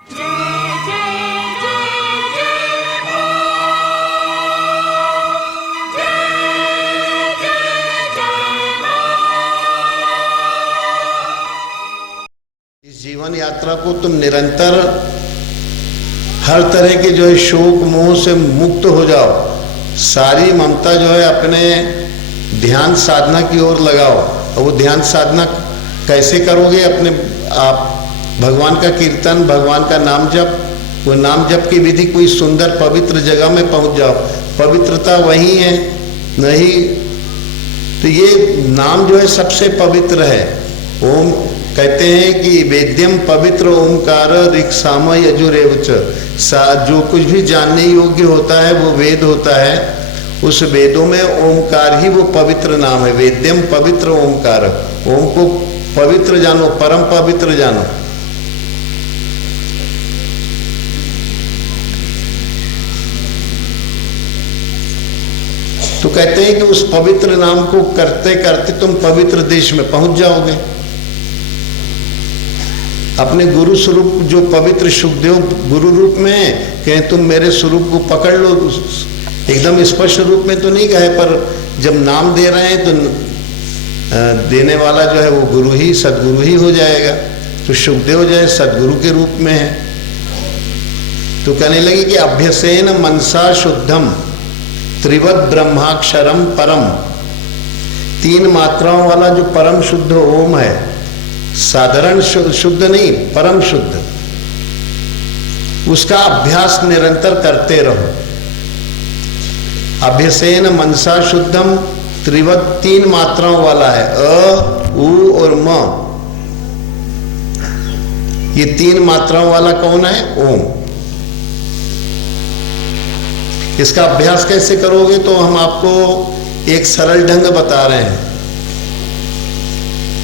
इस जीवन यात्रा को तुम निरंतर हर तरह के जो है शोक मोह से मुक्त हो जाओ, सारी ममता जो है अपने ध्यान साधना की ओर लगाओ। और वो ध्यान साधना कैसे करोगे? अपने आप भगवान का कीर्तन, भगवान का नाम जप, वो नाम जप की विधि कोई सुंदर पवित्र जगह में पहुंच जाओ। पवित्रता वही है नहीं तो ये नाम जो है सबसे पवित्र है। ओम कहते हैं कि वेद्यम पवित्र ओमकार ऋक्साम यजुरेवच, जो कुछ भी जानने योग्य होता है वो वेद होता है। उस वेदों में ओमकार ही वो पवित्र नाम है। वेद्यम पवित्र ओमकार, ओम को पवित्र जानो, परम पवित्र जानो। तो कहते हैं कि उस पवित्र नाम को करते करते तुम पवित्र देश में पहुंच जाओगे। अपने गुरु स्वरूप जो पवित्र सुखदेव गुरु रूप में है, कहें तुम मेरे स्वरूप को पकड़ लो। एकदम स्पष्ट रूप में तो नहीं कहे, पर जब नाम दे रहे हैं तो देने वाला जो है वो गुरु ही, सदगुरु ही हो जाएगा। तो सुखदेव जो है सदगुरु के रूप में है। तो कहने लगी कि अभ्यसेन मनसा शुद्धम त्रिवद ब्रह्माक्षरम परम, 3 मात्राओं वाला जो परम शुद्ध ओम है, साधारण शुद्ध नहीं, परम शुद्ध, उसका अभ्यास निरंतर करते रहो। अभ्यसेन मनसा शुद्धम त्रिवद 3 मात्राओं वाला है, अ उ और म। ये 3 मात्राओं वाला कौन है? ओम। इसका अभ्यास कैसे करोगे? तो हम आपको एक सरल ढंग बता रहे हैं।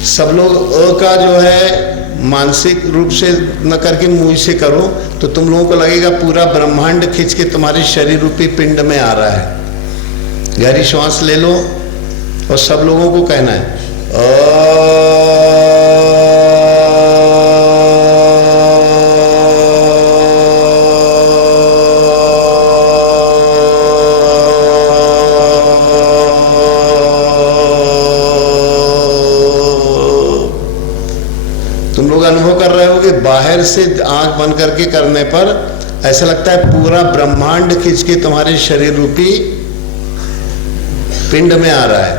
सब लोग अ का जो है मानसिक रूप से न करके मुंह से करो, तो तुम लोगों को लगेगा पूरा ब्रह्मांड खींच के तुम्हारे शरीर रूपी पिंड में आ रहा है। गहरी श्वास ले लो और सब लोगों को कहना है तुम लोग अनुभव कर रहे हो कि बाहर से आंख बंद करके करने पर ऐसा लगता है पूरा ब्रह्मांड खींच के तुम्हारे शरीर रूपी पिंड में आ रहा है।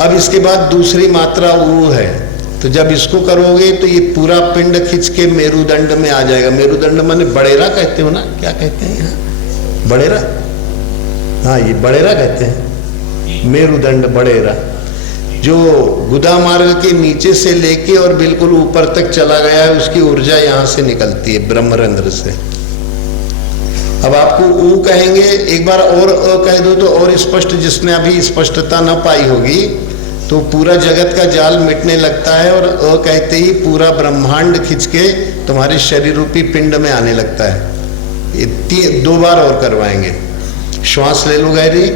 अब इसके बाद दूसरी मात्रा ऊ है, तो जब इसको करोगे तो ये पूरा पिंड खींच के मेरुदंड में आ जाएगा। मेरुदंड माने बड़ेरा कहते हो ना, क्या कहते हैं यहाँ? बड़ेरा, हाँ ये बड़ेरा कहते हैं, मेरुदंड बड़ेरा, जो गुदा मार्ग के नीचे से लेके और बिल्कुल ऊपर तक चला गया है। उसकी ऊर्जा यहां से निकलती है ब्रह्मरंध्र से। अब आपको ऊ कहेंगे, एक बार और अ कह दो तो और स्पष्ट, जिसने अभी स्पष्टता न पाई होगी तो पूरा जगत का जाल मिटने लगता है। और अ कहते ही पूरा ब्रह्मांड खिंच के तुम्हारे शरीर रूपी पिंड में आने लगता है। ये 2 बार और करवाएंगे। श्वास ले लो गहरी।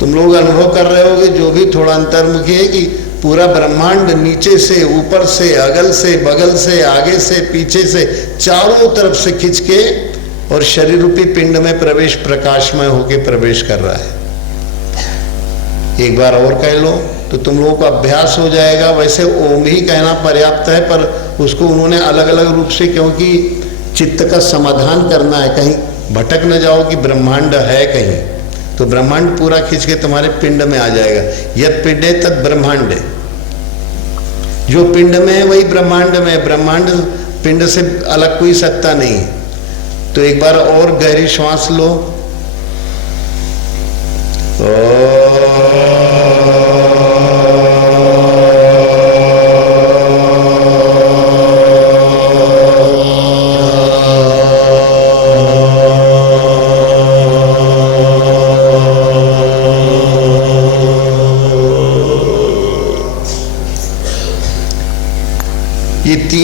तुम लोग अनुभव कर रहे होगे, जो भी थोड़ा अंतर्मुखी है, कि पूरा ब्रह्मांड नीचे से, ऊपर से, अगल से, बगल से, आगे से, पीछे से, चारों तरफ से खींच के और शरीर रूपी पिंड में प्रवेश, प्रकाशमय होके प्रवेश कर रहा है। एक बार और कह लो तो तुम लोगों का अभ्यास हो जाएगा। वैसे ओम ही कहना पर्याप्त है, पर उसको उन्होंने अलग अलग रूप से, क्योंकि चित्त का समाधान करना है, कहीं भटक न जाओ कि ब्रह्मांड है कहीं, तो ब्रह्मांड पूरा खींच के तुम्हारे पिंड में आ जाएगा। यद पिंडे तद ब्रह्मांड, जो पिंड में है वही ब्रह्मांड में है। ब्रह्मांड पिंड से अलग कोई सत्ता नहीं है। तो एक बार और गहरी श्वास लो।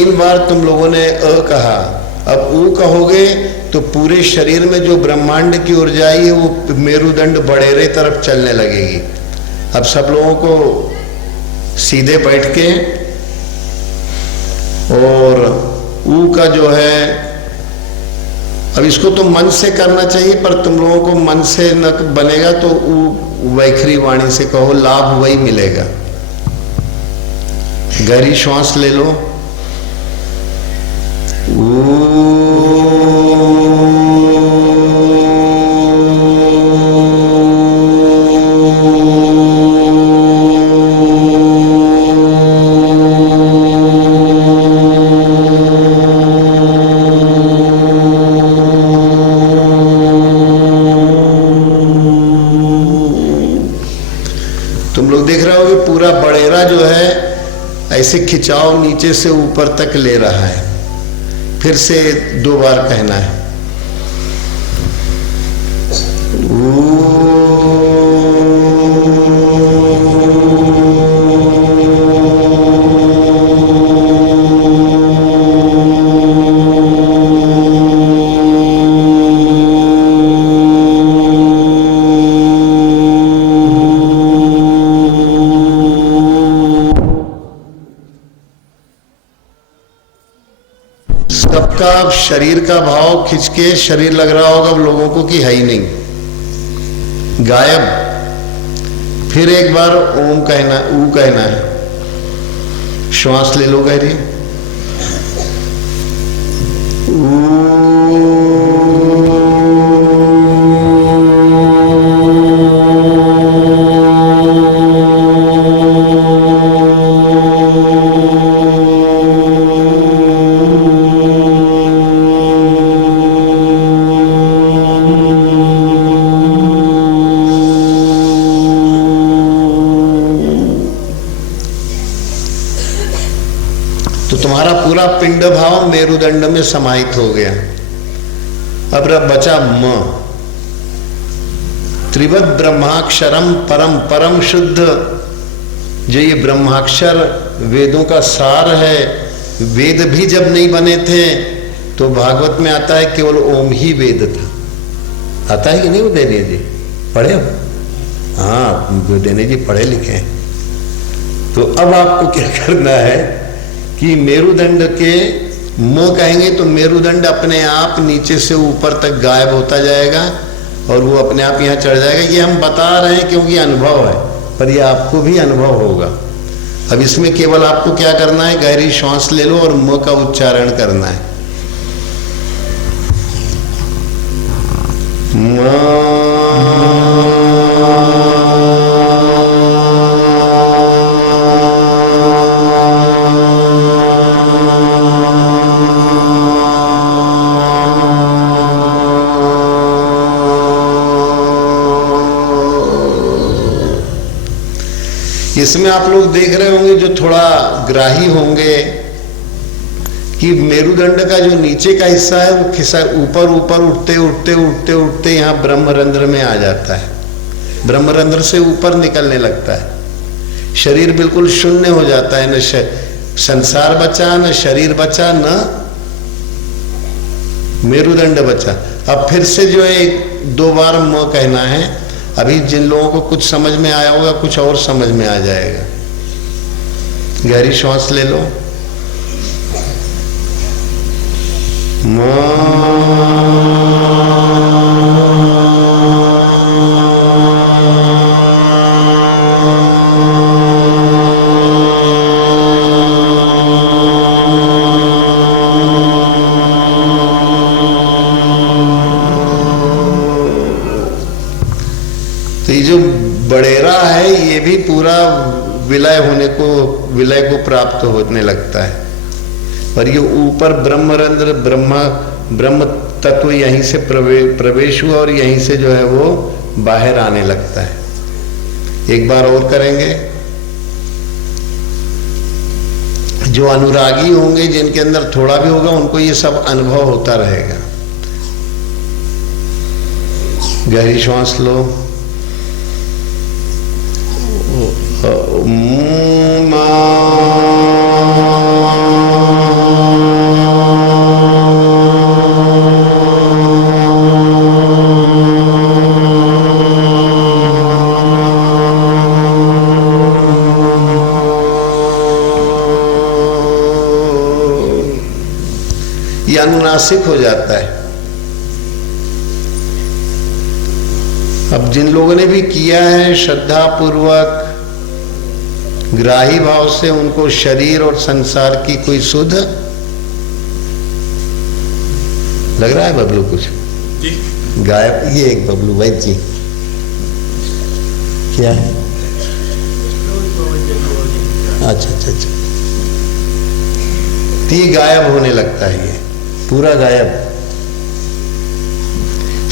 3 बार तुम लोगों ने कहा, अब ऊ कहोगे तो पूरे शरीर में जो ब्रह्मांड की ऊर्जा है वो मेरुदंड बड़ेरे तरफ चलने लगेगी। अब सब लोगों को सीधे बैठ के और ऊ का जो है, अब इसको तो मन से करना चाहिए, पर तुम लोगों को मन से न बनेगा तो ऊ वैखरी वाणी से कहो, लाभ वही मिलेगा। गहरी श्वास ले लो। तुम लोग देख रहे हो कि पूरा बड़ेरा जो है ऐसे खिंचाव नीचे से ऊपर तक ले रहा है। फिर से 2 बार कहना है। सबका अब शरीर का भाव खिंच के शरीर लग रहा होगा अब लोगों को कि है ही नहीं, गायब। फिर एक बार ओम कहना, ऊ कहना है। श्वास ले लो गहरी। तो तुम्हारा पूरा पिंड भाव मेरुदंड में समाहित हो गया। अब बचा म, त्रिवद ब्रह्माक्षरम परम, परम शुद्ध। जो ये ब्रह्माक्षर वेदों का सार है। वेद भी जब नहीं बने थे तो भागवत में आता है केवल ओम ही वेद था। आता है कि नहीं उदयनीय जी? पढ़े हो? हाँ, उदयनीय जी पढ़े लिखे हैं। तो अब आपको क्या करना है कि मेरुदंड के म कहेंगे तो मेरुदंड अपने आप नीचे से ऊपर तक गायब होता जाएगा और वो अपने आप यहाँ चढ़ जाएगा। ये हम बता रहे हैं क्योंकि अनुभव है, पर ये आपको भी अनुभव होगा। अब इसमें केवल आपको क्या करना है, गहरी श्वास ले लो और म का उच्चारण करना है। इसमें आप लोग देख रहे होंगे जो थोड़ा ग्राही होंगे कि मेरुदंड का जो नीचे का हिस्सा है वो खिसा ऊपर ऊपर उठते उठते उठते उठते यहाँ ब्रह्मरंध्र में आ जाता है। ब्रह्मरंध्र से ऊपर निकलने लगता है। शरीर बिल्कुल शून्य हो जाता है। न संसार बचा, न शरीर बचा, न मेरुदंड बचा। अब फिर से जो है 2 बार म कहना है। अभी जिन लोगों को कुछ समझ में आया होगा कुछ और समझ में आ जाएगा। गहरी श्वास ले लो। तो ये जो बड़ेरा है ये भी पूरा विलय को प्राप्त होने लगता है। और ये ऊपर ब्रह्मरंध्र ब्रह्म तत्व यहीं से प्रवेश हुआ और यहीं से जो है वो बाहर आने लगता है। एक बार और करेंगे। जो अनुरागी होंगे, जिनके अंदर थोड़ा भी होगा, उनको ये सब अनुभव होता रहेगा। गहरी श्वास लो। मा नासिक हो जाता है। अब जिन लोगों ने भी किया है श्रद्धा पूर्वक ग्राही भाव से, उनको शरीर और संसार की कोई सुध लग रहा है। बबलू कुछ गायब, ये एक बबलू भाई जी क्या है? अच्छा अच्छा अच्छा, तो ये गायब होने लगता है, ये पूरा गायब।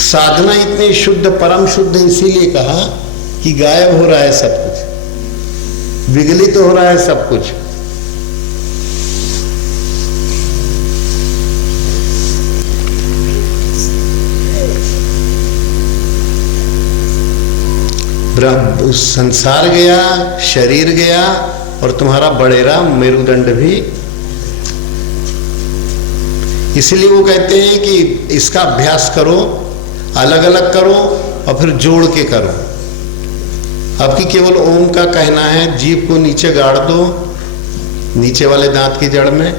साधना इतनी शुद्ध परम शुद्ध इसीलिए कहा कि गायब हो रहा है सब कुछ, विगलित हो रहा है सब कुछ। संसार गया, शरीर गया, और तुम्हारा बड़ेरा मेरुदंड भी। इसलिए वो कहते हैं कि इसका अभ्यास करो, अलग अलग करो और फिर जोड़ के करो। अब कि केवल ओम का कहना है, जीभ को नीचे गाड़ दो, नीचे वाले दांत की जड़ में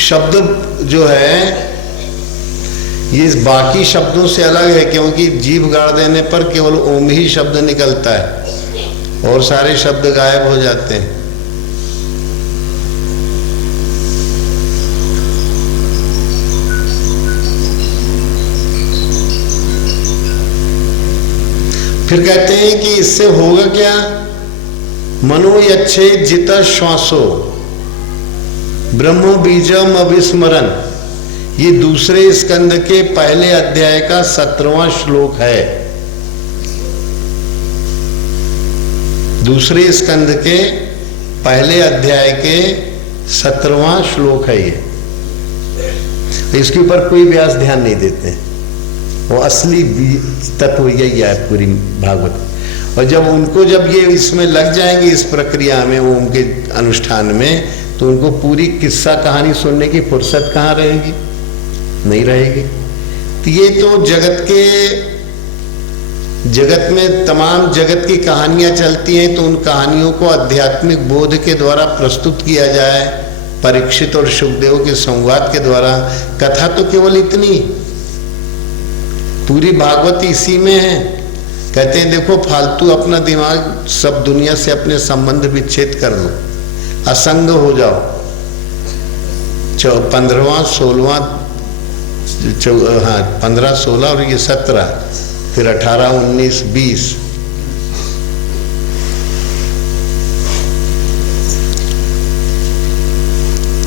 शब्द जो है ये बाकी शब्दों से अलग है, क्योंकि जीभ गाड़ देने पर केवल ओम ही शब्द निकलता है और सारे शब्द गायब हो जाते हैं। फिर कहते हैं कि इससे होगा क्या? मनो यच्छे जित श्वासो ब्रह्म बीजम अविस्मरण। ये दूसरे स्कंद के पहले अध्याय का 17वां श्लोक है। दूसरे स्कंद के पहले अध्याय के 17वां श्लोक है ये। इसके ऊपर कोई व्यास ध्यान नहीं देते, वो असली तत्व यही है पूरी भागवत। और जब ये इसमें लग जाएंगे इस प्रक्रिया में, ओम के अनुष्ठान में, तो उनको पूरी किस्सा कहानी सुनने की फुर्सत कहाँ रहेगी? नहीं रहेगी। तो ये तो जगत में तमाम जगत की कहानियां चलती हैं, तो उन कहानियों को आध्यात्मिक बोध के द्वारा प्रस्तुत किया जाए, परीक्षित और सुखदेव के संवाद के द्वारा। कथा तो केवल इतनी, पूरी भागवत इसी में है। कहते हैं देखो, फालतू अपना दिमाग सब दुनिया से अपने संबंध विच्छेद कर लो, असंग हो जाओ। 15वां 16वां 15 16 और ये 17, फिर 18 19 20।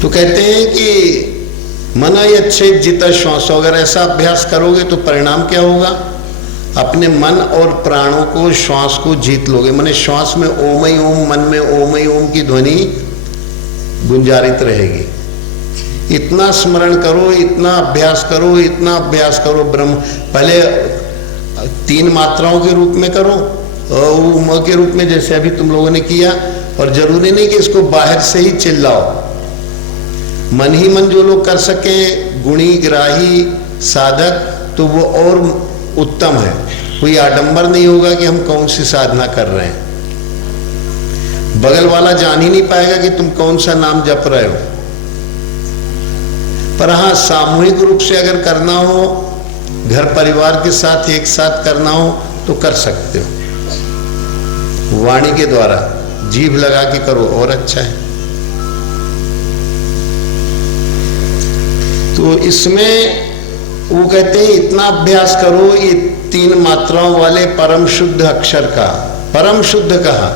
तो कहते हैं कि मना अच्छे जित श्वास, अगर ऐसा अभ्यास करोगे तो परिणाम क्या होगा? अपने मन और प्राणों को, श्वास को जीत लोगे। माने श्वास में ओम ही ओम, मन में ओम ही ओम की ध्वनि गुंजारित रहेगी। इतना स्मरण करो, इतना अभ्यास करो, इतना अभ्यास करो। ब्रह्म पहले 3 मात्राओं के रूप में करो, उम के रूप में, जैसे अभी तुम लोगों ने किया। और जरूरी नहीं कि इसको बाहर से ही चिल्लाओ, मन ही मन जो लोग कर सके, गुणी ग्राही साधक, तो वो और उत्तम है। कोई आडंबर नहीं होगा कि हम कौन सी साधना कर रहे हैं। बगल वाला जान ही नहीं पाएगा कि तुम कौन सा नाम जप रहे हो। पर हाँ, सामूहिक रूप से अगर करना हो, घर परिवार के साथ एक साथ करना हो, तो कर सकते हो। वाणी के द्वारा जीभ लगा के करो और अच्छा है। तो इसमें वो कहते हैं इतना अभ्यास करो, ये 3 मात्राओं वाले परम शुद्ध अक्षर का, परम शुद्ध कहा,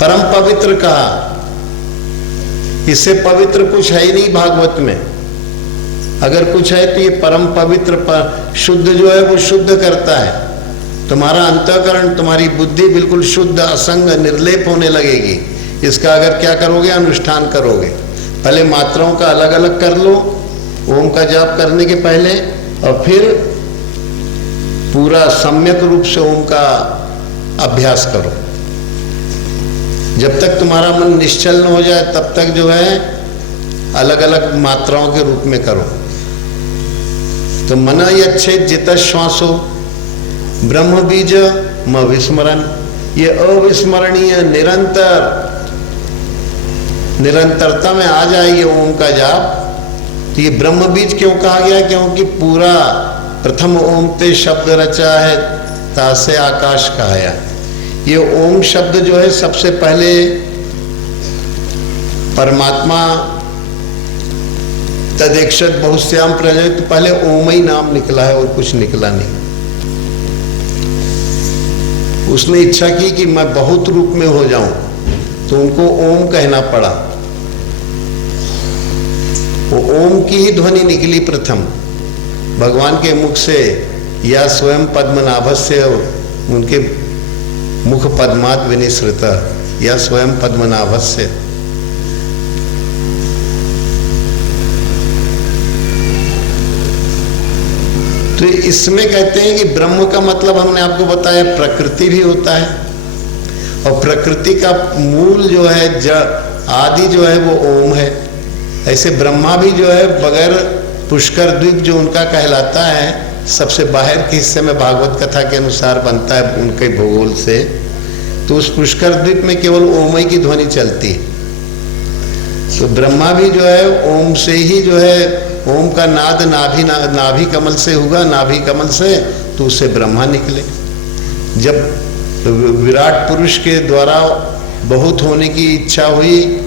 परम पवित्र कहा। इससे पवित्र कुछ है ही नहीं भागवत में। अगर कुछ है तो ये परम पवित्र शुद्ध जो है वो शुद्ध करता है। तुम्हारा अंतःकरण, तुम्हारी बुद्धि बिल्कुल शुद्ध, असंग, निर्लेप होने लगेगी। इसका अगर क्या करोगे? अनुष्ठान करोगे। पहले मात्राओं का अलग अलग कर लो ओम का जाप करने के पहले, और फिर पूरा सम्यक रूप से ओम का अभ्यास करो। जब तक तुम्हारा मन निश्चल न हो जाए तब तक जो है अलग अलग मात्राओं के रूप में करो। तो मन यच्छेद जित श्वासो ब्रह्म बीज म विस्मरण, ये अविस्मरणीय निरंतरता में आ जाए ये ओम का जाप। तो ये ब्रह्म बीज क्यों कहा गया? क्योंकि पूरा प्रथम ओम ते शब्द रचा है तासे आकाश कहाया। ये ओम शब्द जो है सबसे पहले परमात्मा तदेक्षत बहुश्याम प्रजत, तो पहले ओम ही नाम निकला है और कुछ निकला नहीं। उसने इच्छा की कि मैं बहुत रूप में हो जाऊं, तो उनको ओम कहना पड़ा। वो ओम की ही ध्वनि निकली प्रथम भगवान के मुख से, या स्वयं पद्मनाभस्य, उनके मुख पद्मात विनिसृत, या स्वयं पद्मनाभस्य। तो इसमें कहते हैं कि ब्रह्म का मतलब हमने आपको बताया प्रकृति भी होता है, और प्रकृति का मूल जो है आदि जो है वो ओम है। ऐसे ब्रह्मा भी जो है बगैर पुष्कर द्वीप जो उनका कहलाता है, सबसे बाहर के हिस्से में भागवत कथा के अनुसार बनता है उनके भूगोल से, तो उस पुष्कर द्वीप में केवल ओम की ध्वनि चलती है। तो ब्रह्मा भी जो है ओम से ही जो है, ओम का नाद नाभि कमल से होगा, नाभि कमल से, तो उससे ब्रह्मा निकले। जब विराट पुरुष के द्वारा बहुत होने की इच्छा हुई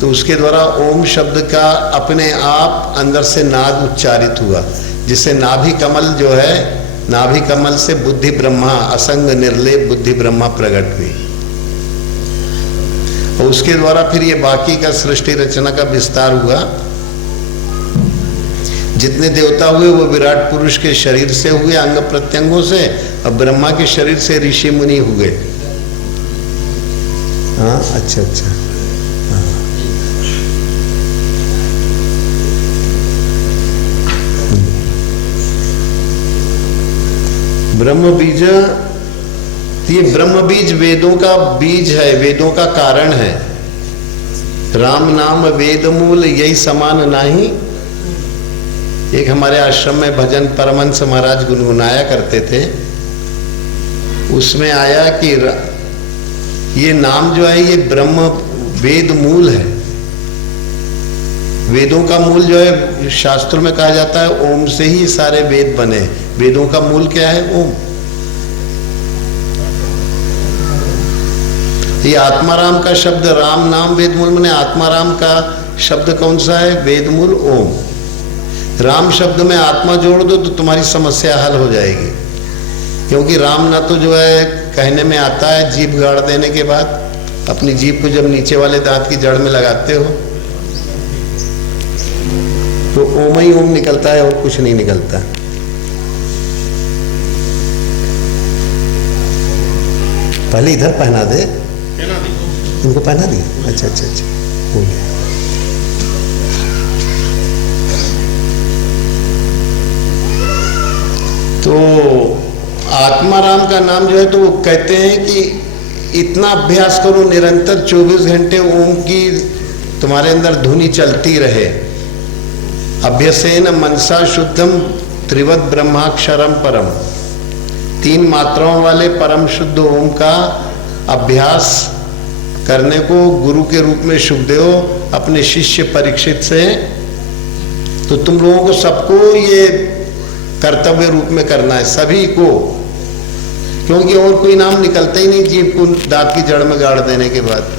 तो उसके द्वारा ओम शब्द का अपने आप अंदर से नाद उच्चारित हुआ, जिससे नाभि कमल जो है, नाभि कमल से बुद्धि ब्रह्मा, असंग निर्लेप बुद्धि ब्रह्मा प्रकट हुई। और उसके द्वारा फिर ये बाकी का सृष्टि रचना का विस्तार हुआ। जितने देवता हुए वो विराट पुरुष के शरीर से हुए, अंग प्रत्यंगों से, और ब्रह्मा के शरीर से ऋषि मुनि हुए। हाँ, अच्छा अच्छा, हाँ। ब्रह्म बीज, ये ब्रह्म बीज वेदों का बीज है, वेदों का कारण है। राम नाम वेद मूल यही समान नहीं। एक हमारे आश्रम में भजन परमहंस महाराज गुनगुनाया करते थे, उसमें आया कि ये नाम जो है ये ब्रह्म वेद मूल है। वेदों का मूल जो है शास्त्रों में कहा जाता है ओम से ही सारे वेद बने। वेदों का मूल क्या है? ओम। ये आत्माराम का शब्द, राम नाम वेद मूल, माने आत्माराम का शब्द कौन सा है? वेद मूल ओम। राम शब्द में आत्मा जोड़ दो तो तुम्हारी समस्या हल हो जाएगी, क्योंकि राम ना तो जो है कहने में आता है जीभ गाड़ देने के बाद, अपनी जीभ को जब नीचे वाले दांत की जड़ में लगाते हो तो ओम ही ओम निकलता है और कुछ नहीं निकलता। पहले इधर पहना दे, उनको पहना दिया। अच्छा अच्छा अच्छा, हो गया। तो आत्माराम का नाम जो है, तो वो कहते हैं कि इतना अभ्यास करो निरंतर 24 घंटे ओम की तुम्हारे अंदर धुनी चलती रहे। अभ्यसेन मनसा शुद्धम त्रिवद ब्रह्माक्षरम परम, 3 मात्राओं वाले परम शुद्ध ओम का अभ्यास करने को गुरु के रूप में शुभदेव अपने शिष्य परीक्षित से, तो तुम लोगों को सबको ये कर्तव्य रूप में करना है, सभी को, क्योंकि और कोई नाम निकलता ही नहीं जीभ को दांत की जड़ में गाड़ देने के बाद।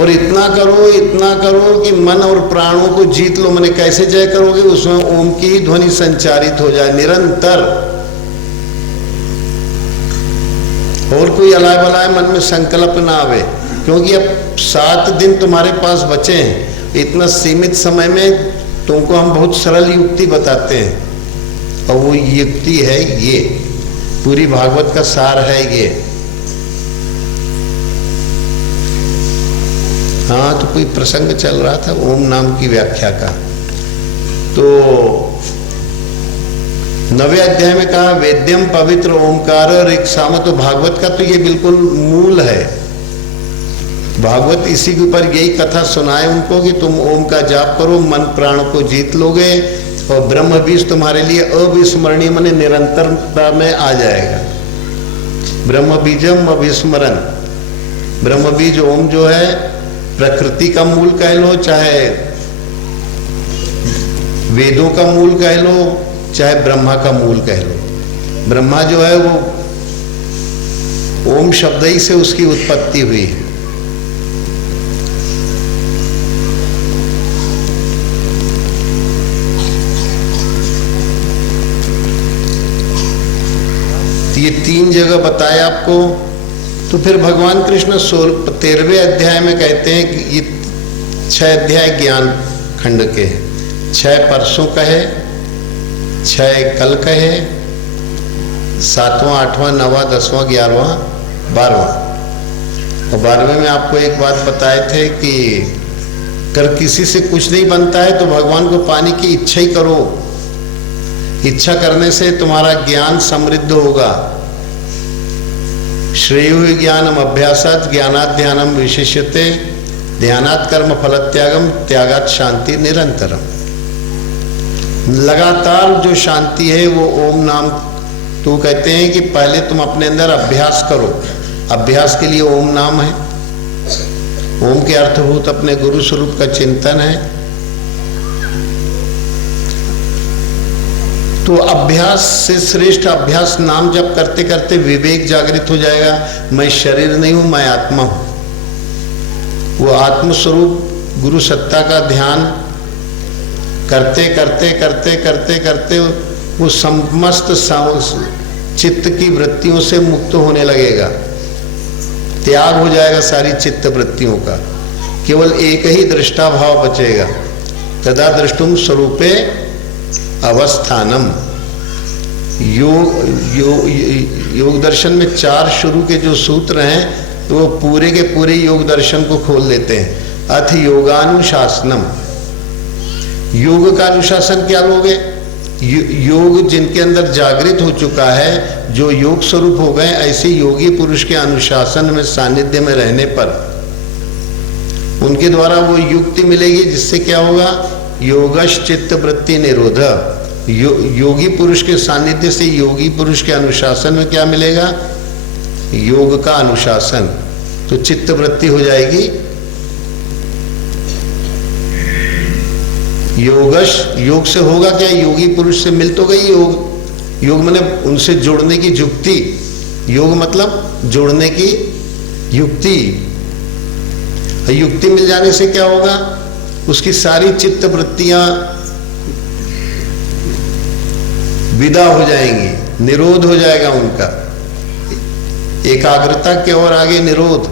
और इतना करो कि मन और प्राणों को जीत लो। मैंने कैसे जय करोगे? उसमें ओम की ही ध्वनि संचारित हो जाए निरंतर, और कोई अलाय बलाय मन में संकल्प ना आवे, क्योंकि अब 7 दिन तुम्हारे पास बचे हैं। इतना सीमित समय में तुमको हम बहुत सरल युक्ति बताते हैं, और वो युक्ति है ये, पूरी भागवत का सार है ये। हाँ, तो कोई प्रसंग चल रहा था ओम नाम की व्याख्या का। तो 9वें अध्याय में कहा वेद्यम पवित्र ओमकार ऋक् साम। तो भागवत का तो ये बिल्कुल मूल है। भागवत इसी के ऊपर यही कथा सुनाए उनको कि तुम ओम का जाप करो, मन प्राण को जीत लोगे और ब्रह्म बीज तुम्हारे लिए अविस्मरणीय माने निरंतरता में आ जाएगा। ब्रह्म बीजम अविस्मरण। ब्रह्म बीज ओम जो है प्रकृति का मूल कह लो, चाहे वेदों का मूल कह लो, चाहे ब्रह्मा का मूल कह लो। ब्रह्मा जो है वो ओम शब्द ही से उसकी उत्पत्ति हुई है। ये 3 जगह बताए आपको। तो फिर भगवान कृष्ण 13वें अध्याय में कहते हैं कि ये 6 अध्याय ज्ञान खंड के हैं। 6 परसों का है, 6 कल का है, 7वां 8वां 9वां 10वां 11वां 12वां। और 12वें में आपको एक बात बताए थे कि अगर किसी से कुछ नहीं बनता है तो भगवान को पाने की इच्छा ही करो। इच्छा करने से तुम्हारा ज्ञान समृद्ध होगा। श्रेयो ज्ञानम अभ्यासात ज्ञानात ध्यानम विशिष्यते ध्यानात कर्म फलत्यागम त्यागात शांति निरंतरम। लगातार जो शांति है वो ओम नाम। तो कहते हैं कि पहले तुम अपने अंदर अभ्यास करो। अभ्यास के लिए ओम नाम है। ओम के अर्थभूत अपने गुरु स्वरूप का चिंतन है। तो अभ्यास से श्रेष्ठ अभ्यास नाम जप करते करते विवेक जागृत हो जाएगा। मैं शरीर नहीं हूं, मैं आत्मा हूं। वो आत्मस्वरूप गुरु सत्ता का ध्यान करते करते करते करते करते वो समस्त चित्त की वृत्तियों से मुक्त होने लगेगा। त्याग हो जाएगा सारी चित्त वृत्तियों का। केवल एक ही दृष्टा भाव बचेगा। तदा दृष्टुम स्वरूपे अवस्थानम। योग दर्शन में 4 शुरू के जो सूत्र हैं तो वो पूरे के पूरे योग दर्शन को खोल देते हैं। अथ योगानुशासनम। योग का अनुशासन क्या लोगे? योग जिनके अंदर जागृत हो चुका है, जो योग स्वरूप हो गए, ऐसे योगी पुरुष के अनुशासन में सानिध्य में रहने पर उनके द्वारा वो युक्ति मिलेगी जिससे क्या होगा? योगश चित्त वृत्ति निरोध। योगी पुरुष के सानिध्य से योगी पुरुष के अनुशासन में क्या मिलेगा? योग का अनुशासन। तो चित्त वृत्ति हो जाएगी योगश। योग से होगा क्या? योगी पुरुष से मिल तो गई योग। योग माने उनसे जुड़ने की युक्ति। योग मतलब जोड़ने की युक्ति। युक्ति मिल जाने से क्या होगा? उसकी सारी चित्त वृत्तियां विदा हो जाएंगी, निरोध हो जाएगा उनका। एकाग्रता के और आगे निरोध।